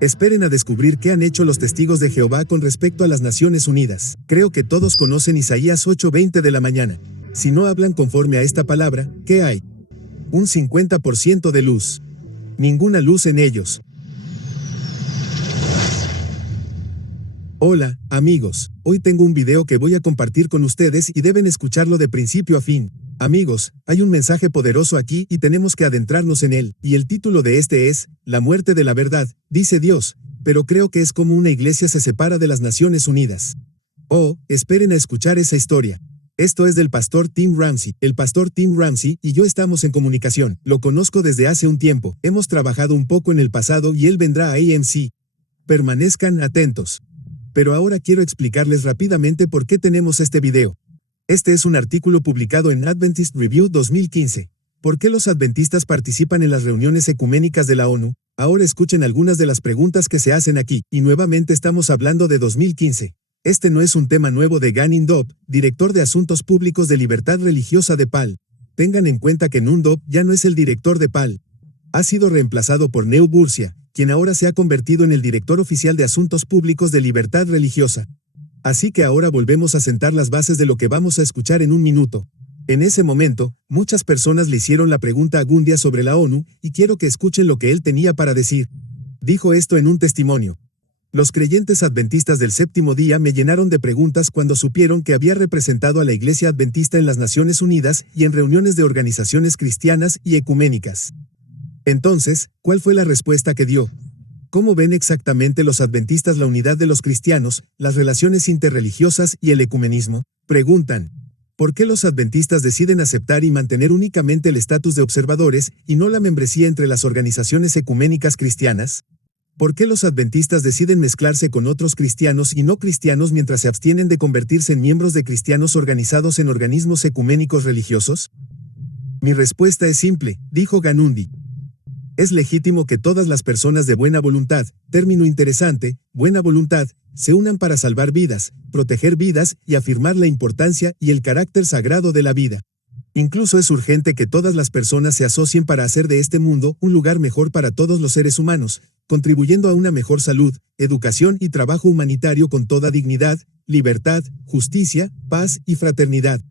Esperen a descubrir qué han hecho los testigos de Jehová con respecto a las Naciones Unidas. Creo que todos conocen Isaías 8:20 de la mañana. Si no hablan conforme a esta palabra, ¿qué hay? Un 50% de luz. Ninguna luz en ellos. Hola, amigos. Hoy tengo un video que voy a compartir con ustedes y deben escucharlo de principio a fin. Amigos, hay un mensaje poderoso aquí y tenemos que adentrarnos en él, y el título de este es, La muerte de la verdad, dice Dios, pero creo que es como una iglesia se separa de las Naciones Unidas. Oh, esperen a escuchar esa historia. Esto es del pastor Tim Ramsey. El pastor Tim Ramsey y yo estamos en comunicación. Lo conozco desde hace un tiempo. Hemos trabajado un poco en el pasado y él vendrá a AMC. Permanezcan atentos. Pero ahora quiero explicarles rápidamente por qué tenemos este video. Este es un artículo publicado en Adventist Review 2015. ¿Por qué los adventistas participan en las reuniones ecuménicas de la ONU? Ahora escuchen algunas de las preguntas que se hacen aquí, y nuevamente estamos hablando de 2015. Este no es un tema nuevo de Ganin Dobb, director de Asuntos Públicos de Libertad Religiosa de PAL. Tengan en cuenta que Nun Dobb ya no es el director de PAL. Ha sido reemplazado por Neu Burcia, quien ahora se ha convertido en el director oficial de Asuntos Públicos de Libertad Religiosa. Así que ahora volvemos a sentar las bases de lo que vamos a escuchar en un minuto. En ese momento, muchas personas le hicieron la pregunta a Gundia sobre la ONU, y quiero que escuchen lo que él tenía para decir. Dijo esto en un testimonio. Los creyentes adventistas del séptimo día me llenaron de preguntas cuando supieron que había representado a la Iglesia Adventista en las Naciones Unidas y en reuniones de organizaciones cristianas y ecuménicas. Entonces, ¿cuál fue la respuesta que dio? ¿Cómo ven exactamente los adventistas la unidad de los cristianos, las relaciones interreligiosas y el ecumenismo? Preguntan. ¿Por qué los adventistas deciden aceptar y mantener únicamente el estatus de observadores y no la membresía entre las organizaciones ecuménicas cristianas? ¿Por qué los adventistas deciden mezclarse con otros cristianos y no cristianos mientras se abstienen de convertirse en miembros de cristianos organizados en organismos ecuménicos religiosos? Mi respuesta es simple, dijo Ganundi. Es legítimo que todas las personas de buena voluntad, término interesante, buena voluntad, se unan para salvar vidas, proteger vidas y afirmar la importancia y el carácter sagrado de la vida. Incluso es urgente que todas las personas se asocien para hacer de este mundo un lugar mejor para todos los seres humanos, contribuyendo a una mejor salud, educación y trabajo humanitario con toda dignidad, libertad, justicia, paz y fraternidad.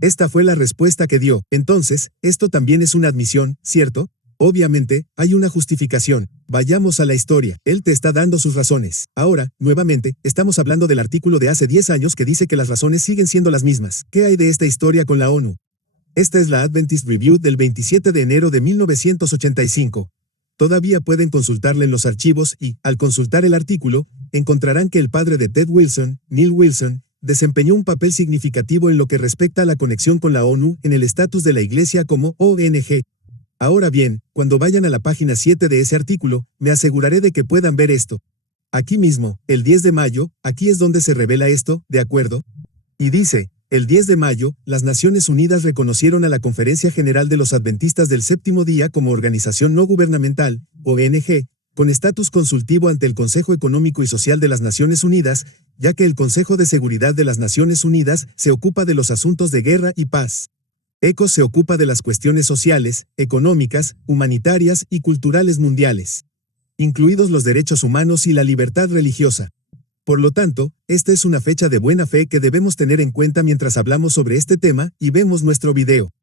Esta fue la respuesta que dio. Entonces, esto también es una admisión, ¿cierto? Obviamente, hay una justificación. Vayamos a la historia. Él te está dando sus razones. Ahora, nuevamente, estamos hablando del artículo de hace 10 años que dice que las razones siguen siendo las mismas. ¿Qué hay de esta historia con la ONU? Esta es la Adventist Review del 27 de enero de 1985. Todavía pueden consultarla en los archivos y, al consultar el artículo, encontrarán que el padre de Ted Wilson, Neil Wilson, desempeñó un papel significativo en lo que respecta a la conexión con la ONU en el estatus de la Iglesia como ONG. Ahora bien, cuando vayan a la página 7 de ese artículo, me aseguraré de que puedan ver esto. Aquí mismo, el 10 de mayo, aquí es donde se revela esto, ¿de acuerdo? Y dice, el 10 de mayo, las Naciones Unidas reconocieron a la Conferencia General de los Adventistas del Séptimo Día como organización no gubernamental, ONG, con estatus consultivo ante el Consejo Económico y Social de las Naciones Unidas, ya que el Consejo de Seguridad de las Naciones Unidas se ocupa de los asuntos de guerra y paz. ECO se ocupa de las cuestiones sociales, económicas, humanitarias y culturales mundiales, incluidos los derechos humanos y la libertad religiosa. Por lo tanto, esta es una fecha de buena fe que debemos tener en cuenta mientras hablamos sobre este tema y vemos nuestro video.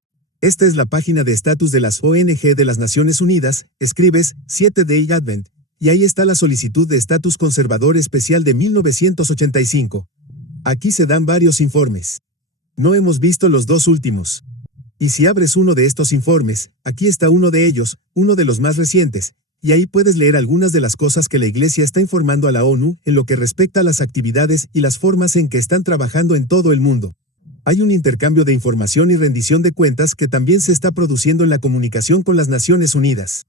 Esta es la página de estatus de las ONG de las Naciones Unidas, escribes 7-Day Advent, y ahí está la solicitud de estatus conservador especial de 1985. Aquí se dan varios informes. No hemos visto los dos últimos. Y si abres uno de estos informes, aquí está uno de ellos, uno de los más recientes, y ahí puedes leer algunas de las cosas que la Iglesia está informando a la ONU en lo que respecta a las actividades y las formas en que están trabajando en todo el mundo. Hay un intercambio de información y rendición de cuentas que también se está produciendo en la comunicación con las Naciones Unidas.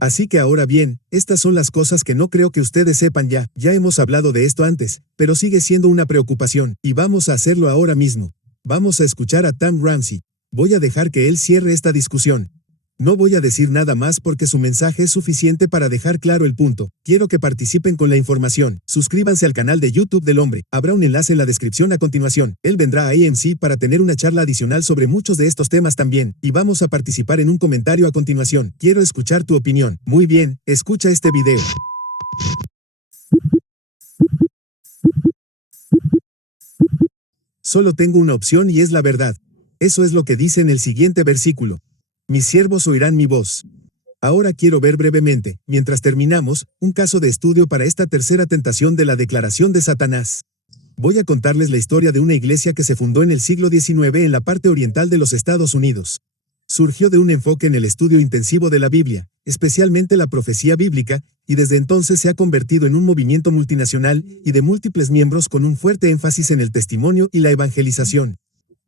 Así que ahora bien, estas son las cosas que no creo que ustedes sepan ya hemos hablado de esto antes, pero sigue siendo una preocupación, y vamos a hacerlo ahora mismo. Vamos a escuchar a Tim Ramsey. Voy a dejar que él cierre esta discusión. No voy a decir nada más porque su mensaje es suficiente para dejar claro el punto. Quiero que participen con la información. Suscríbanse al canal de YouTube del hombre. Habrá un enlace en la descripción a continuación. Él vendrá a AMC para tener una charla adicional sobre muchos de estos temas también. Y vamos a participar en un comentario a continuación. Quiero escuchar tu opinión. Muy bien, escucha este video. Solo tengo una opción y es la verdad. Eso es lo que dice en el siguiente versículo. Mis siervos oirán mi voz. Ahora quiero ver brevemente, mientras terminamos, un caso de estudio para esta tercera tentación de la declaración de Satanás. Voy a contarles la historia de una iglesia que se fundó en el siglo XIX en la parte oriental de los Estados Unidos. Surgió de un enfoque en el estudio intensivo de la Biblia, especialmente la profecía bíblica, y desde entonces se ha convertido en un movimiento multinacional y de múltiples miembros con un fuerte énfasis en el testimonio y la evangelización.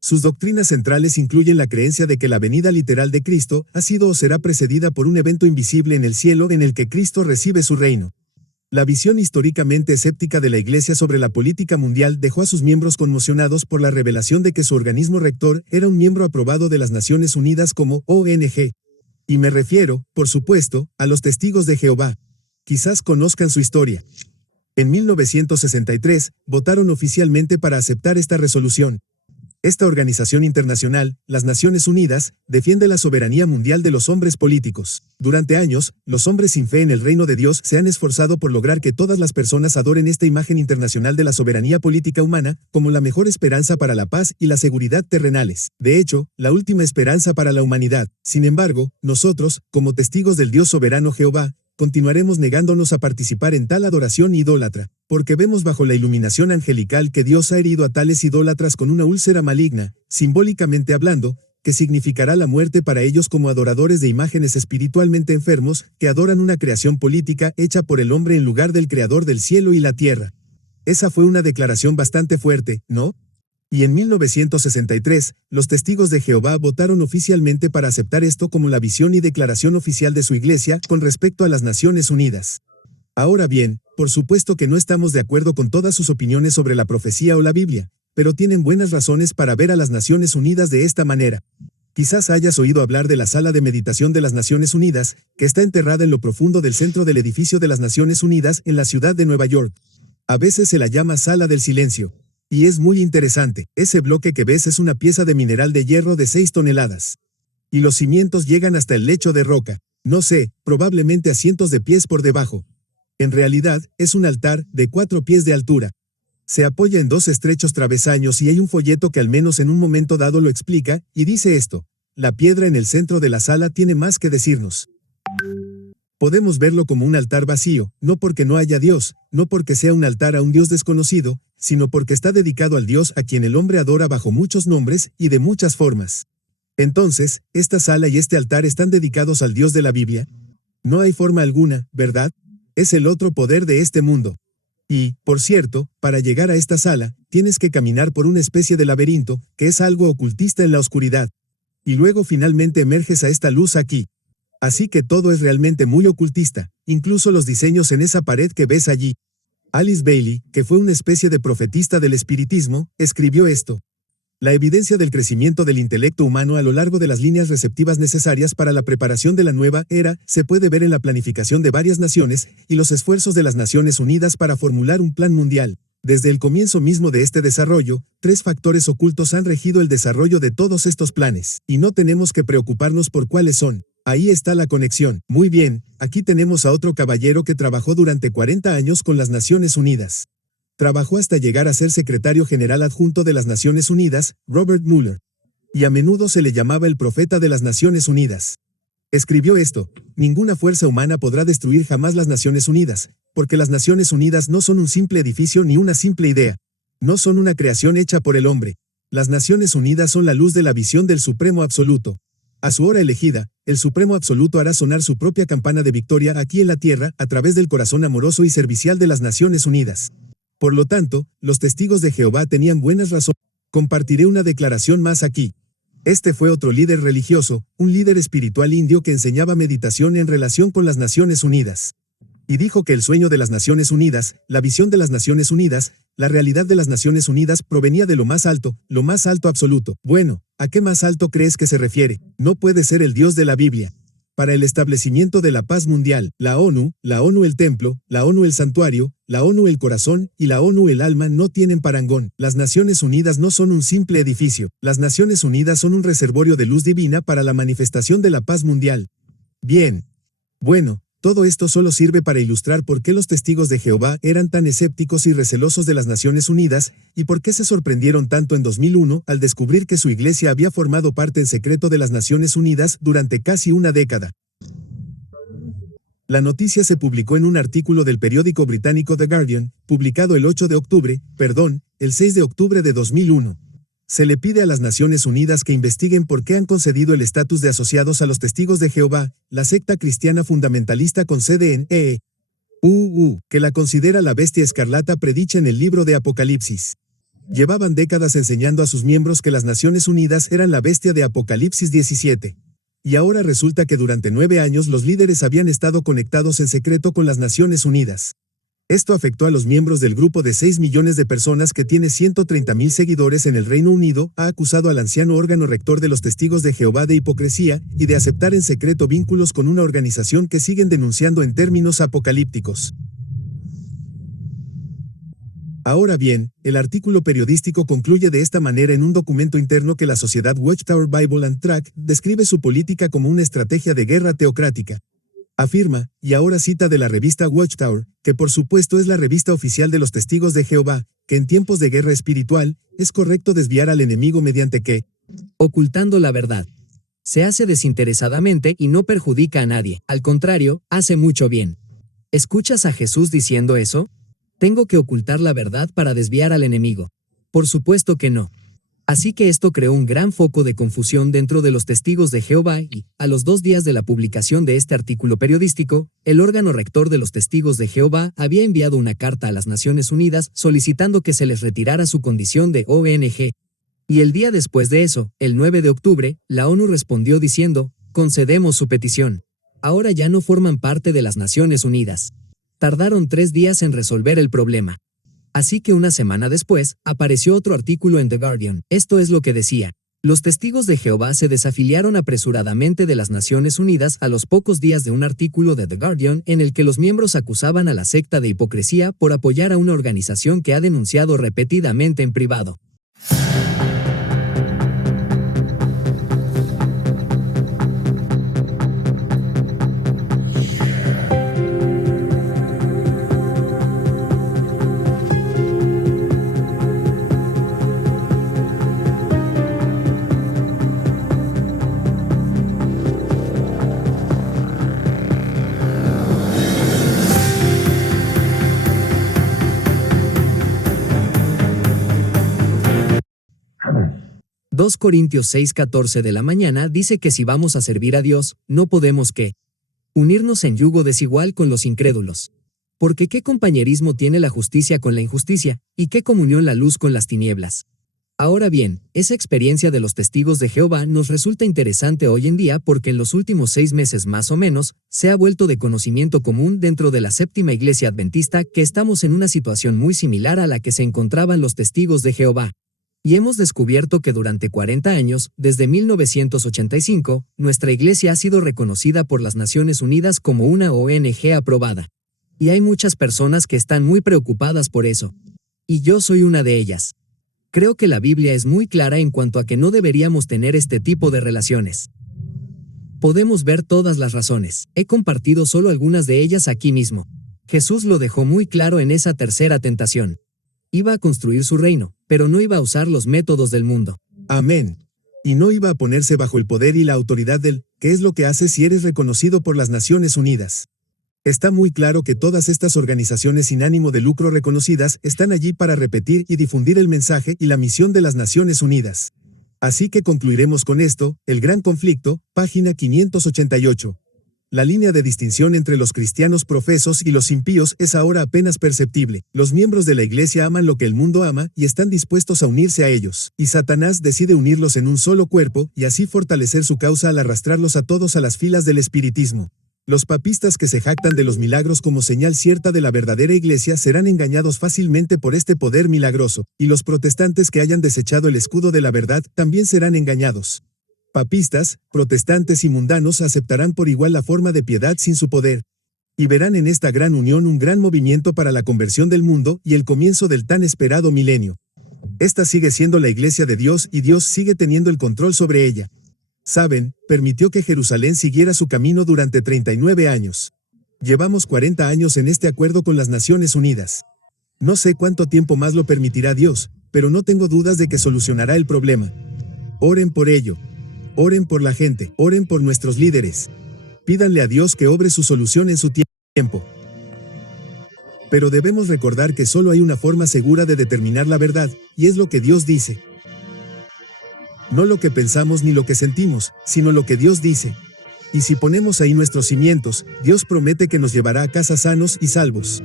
Sus doctrinas centrales incluyen la creencia de que la venida literal de Cristo ha sido o será precedida por un evento invisible en el cielo en el que Cristo recibe su reino. La visión históricamente escéptica de la Iglesia sobre la política mundial dejó a sus miembros conmocionados por la revelación de que su organismo rector era un miembro aprobado de las Naciones Unidas como ONG. Y me refiero, por supuesto, a los Testigos de Jehová. Quizás conozcan su historia. En 1963, votaron oficialmente para aceptar esta resolución. Esta organización internacional, las Naciones Unidas, defiende la soberanía mundial de los hombres políticos. Durante años, los hombres sin fe en el reino de Dios se han esforzado por lograr que todas las personas adoren esta imagen internacional de la soberanía política humana, como la mejor esperanza para la paz y la seguridad terrenales. De hecho, la última esperanza para la humanidad. Sin embargo, nosotros, como testigos del Dios soberano Jehová, continuaremos negándonos a participar en tal adoración idólatra, porque vemos bajo la iluminación angelical que Dios ha herido a tales idólatras con una úlcera maligna, simbólicamente hablando, que significará la muerte para ellos como adoradores de imágenes espiritualmente enfermos, que adoran una creación política hecha por el hombre en lugar del Creador del cielo y la tierra. Esa fue una declaración bastante fuerte, ¿no? Y en 1963, los Testigos de Jehová votaron oficialmente para aceptar esto como la visión y declaración oficial de su iglesia con respecto a las Naciones Unidas. Ahora bien, por supuesto que no estamos de acuerdo con todas sus opiniones sobre la profecía o la Biblia, pero tienen buenas razones para ver a las Naciones Unidas de esta manera. Quizás hayas oído hablar de la sala de meditación de las Naciones Unidas, que está enterrada en lo profundo del centro del edificio de las Naciones Unidas en la ciudad de Nueva York. A veces se la llama Sala del Silencio. Y es muy interesante, ese bloque que ves es una pieza de mineral de hierro de 6 toneladas. Y los cimientos llegan hasta el lecho de roca, no sé, probablemente a cientos de pies por debajo. En realidad, es un altar, de 4 pies de altura. Se apoya en 2 estrechos travesaños y hay un folleto que al menos en un momento dado lo explica, y dice esto: la piedra en el centro de la sala tiene más que decirnos. Podemos verlo como un altar vacío, no porque no haya Dios, no porque sea un altar a un Dios desconocido, sino porque está dedicado al Dios a quien el hombre adora bajo muchos nombres y de muchas formas. Entonces, esta sala y este altar están dedicados al Dios de la Biblia. No hay forma alguna, ¿verdad? Es el otro poder de este mundo. Y, por cierto, para llegar a esta sala, tienes que caminar por una especie de laberinto, que es algo ocultista en la oscuridad. Y luego finalmente emerges a esta luz aquí. Así que todo es realmente muy ocultista, incluso los diseños en esa pared que ves allí. Alice Bailey, que fue una especie de profetista del espiritismo, escribió esto. La evidencia del crecimiento del intelecto humano a lo largo de las líneas receptivas necesarias para la preparación de la nueva era se puede ver en la planificación de varias naciones y los esfuerzos de las Naciones Unidas para formular un plan mundial. Desde el comienzo mismo de este desarrollo, 3 factores ocultos han regido el desarrollo de todos estos planes, y no tenemos que preocuparnos por cuáles son. Ahí está la conexión. Muy bien, aquí tenemos a otro caballero que trabajó durante 40 años con las Naciones Unidas. Trabajó hasta llegar a ser secretario general adjunto de las Naciones Unidas, Robert Mueller. Y a menudo se le llamaba el profeta de las Naciones Unidas. Escribió esto: ninguna fuerza humana podrá destruir jamás las Naciones Unidas, porque las Naciones Unidas no son un simple edificio ni una simple idea. No son una creación hecha por el hombre. Las Naciones Unidas son la luz de la visión del Supremo Absoluto. A su hora elegida, el Supremo Absoluto hará sonar su propia campana de victoria aquí en la tierra a través del corazón amoroso y servicial de las Naciones Unidas. Por lo tanto, los Testigos de Jehová tenían buenas razones. Compartiré una declaración más aquí. Este fue otro líder religioso, un líder espiritual indio que enseñaba meditación en relación con las Naciones Unidas. Y dijo que el sueño de las Naciones Unidas, la visión de las Naciones Unidas, la realidad de las Naciones Unidas provenía de lo más alto absoluto. Bueno, ¿a qué más alto crees que se refiere? No puede ser el Dios de la Biblia. Para el establecimiento de la paz mundial, la ONU el templo, la ONU el santuario, la ONU el corazón y la ONU el alma no tienen parangón. Las Naciones Unidas no son un simple edificio. Las Naciones Unidas son un reservorio de luz divina para la manifestación de la paz mundial. Bien. Bueno, Todo esto solo sirve para ilustrar por qué los testigos de Jehová eran tan escépticos y recelosos de las Naciones Unidas, y por qué se sorprendieron tanto en 2001 al descubrir que su iglesia había formado parte en secreto de las Naciones Unidas durante casi una década. La noticia se publicó en un artículo del periódico británico The Guardian, publicado el 6 de octubre de 2001. Se le pide a las Naciones Unidas que investiguen por qué han concedido el estatus de asociados a los testigos de Jehová, la secta cristiana fundamentalista con sede en que la considera la bestia escarlata predicha en el libro de Apocalipsis. Llevaban décadas enseñando a sus miembros que las Naciones Unidas eran la bestia de Apocalipsis 17. Y ahora resulta que durante 9 años los líderes habían estado conectados en secreto con las Naciones Unidas. Esto afectó a los miembros del grupo de 6 millones de personas que tiene 130,000 seguidores en el Reino Unido, ha acusado al anciano órgano rector de los testigos de Jehová de hipocresía y de aceptar en secreto vínculos con una organización que siguen denunciando en términos apocalípticos. Ahora bien, el artículo periodístico concluye de esta manera en un documento interno que la sociedad Watchtower Bible and Tract describe su política como una estrategia de guerra teocrática. Afirma, y ahora cita de la revista Watchtower, que por supuesto es la revista oficial de los testigos de Jehová, que en tiempos de guerra espiritual, es correcto desviar al enemigo mediante que, ocultando la verdad, se hace desinteresadamente y no perjudica a nadie, al contrario, hace mucho bien. ¿Escuchas a Jesús diciendo eso? ¿Tengo que ocultar la verdad para desviar al enemigo? Por supuesto que no. Así que esto creó un gran foco de confusión dentro de los testigos de Jehová y, a los 2 días de la publicación de este artículo periodístico, el órgano rector de los testigos de Jehová había enviado una carta a las Naciones Unidas solicitando que se les retirara su condición de ONG. Y el día después de eso, el 9 de octubre, la ONU respondió diciendo, concedemos su petición. Ahora ya no forman parte de las Naciones Unidas. Tardaron 3 días en resolver el problema. Así que una semana después, apareció otro artículo en The Guardian. Esto es lo que decía. Los testigos de Jehová se desafiliaron apresuradamente de las Naciones Unidas a los pocos días de un artículo de The Guardian en el que los miembros acusaban a la secta de hipocresía por apoyar a una organización que ha denunciado repetidamente en privado. Corintios 6:14 de la mañana dice que si vamos a servir a Dios, no podemos que unirnos en yugo desigual con los incrédulos. Porque ¿qué compañerismo tiene la justicia con la injusticia? ¿Y qué comunión la luz con las tinieblas? Ahora bien, esa experiencia de los testigos de Jehová nos resulta interesante hoy en día porque en los últimos 6 meses más o menos, se ha vuelto de conocimiento común dentro de la séptima iglesia adventista que estamos en una situación muy similar a la que se encontraban los testigos de Jehová. Y hemos descubierto que durante 40 años, desde 1985, nuestra iglesia ha sido reconocida por las Naciones Unidas como una ONG aprobada. Y hay muchas personas que están muy preocupadas por eso. Y yo soy una de ellas. Creo que la Biblia es muy clara en cuanto a que no deberíamos tener este tipo de relaciones. Podemos ver todas las razones. He compartido solo algunas de ellas aquí mismo. Jesús lo dejó muy claro en esa tercera tentación. Iba a construir su reino, pero no iba a usar los métodos del mundo. Amén. Y no iba a ponerse bajo el poder y la autoridad del, que es lo que hace si eres reconocido por las Naciones Unidas. Está muy claro que todas estas organizaciones sin ánimo de lucro reconocidas están allí para repetir y difundir el mensaje y la misión de las Naciones Unidas. Así que concluiremos con esto, el gran conflicto, página 588. La línea de distinción entre los cristianos profesos y los impíos es ahora apenas perceptible. Los miembros de la iglesia aman lo que el mundo ama y están dispuestos a unirse a ellos. Y Satanás decide unirlos en un solo cuerpo y así fortalecer su causa al arrastrarlos a todos a las filas del espiritismo. Los papistas que se jactan de los milagros como señal cierta de la verdadera iglesia serán engañados fácilmente por este poder milagroso, y los protestantes que hayan desechado el escudo de la verdad también serán engañados. Papistas, protestantes y mundanos aceptarán por igual la forma de piedad sin su poder. Y verán en esta gran unión un gran movimiento para la conversión del mundo y el comienzo del tan esperado milenio. Esta sigue siendo la iglesia de Dios y Dios sigue teniendo el control sobre ella. Saben, permitió que Jerusalén siguiera su camino durante 39 años. Llevamos 40 años en este acuerdo con las Naciones Unidas. No sé cuánto tiempo más lo permitirá Dios, pero no tengo dudas de que solucionará el problema. Oren por ello. Oren por la gente, oren por nuestros líderes. Pídanle a Dios que obre su solución en su tiempo. Pero debemos recordar que solo hay una forma segura de determinar la verdad, y es lo que Dios dice. No lo que pensamos ni lo que sentimos, sino lo que Dios dice. Y si ponemos ahí nuestros cimientos, Dios promete que nos llevará a casa sanos y salvos.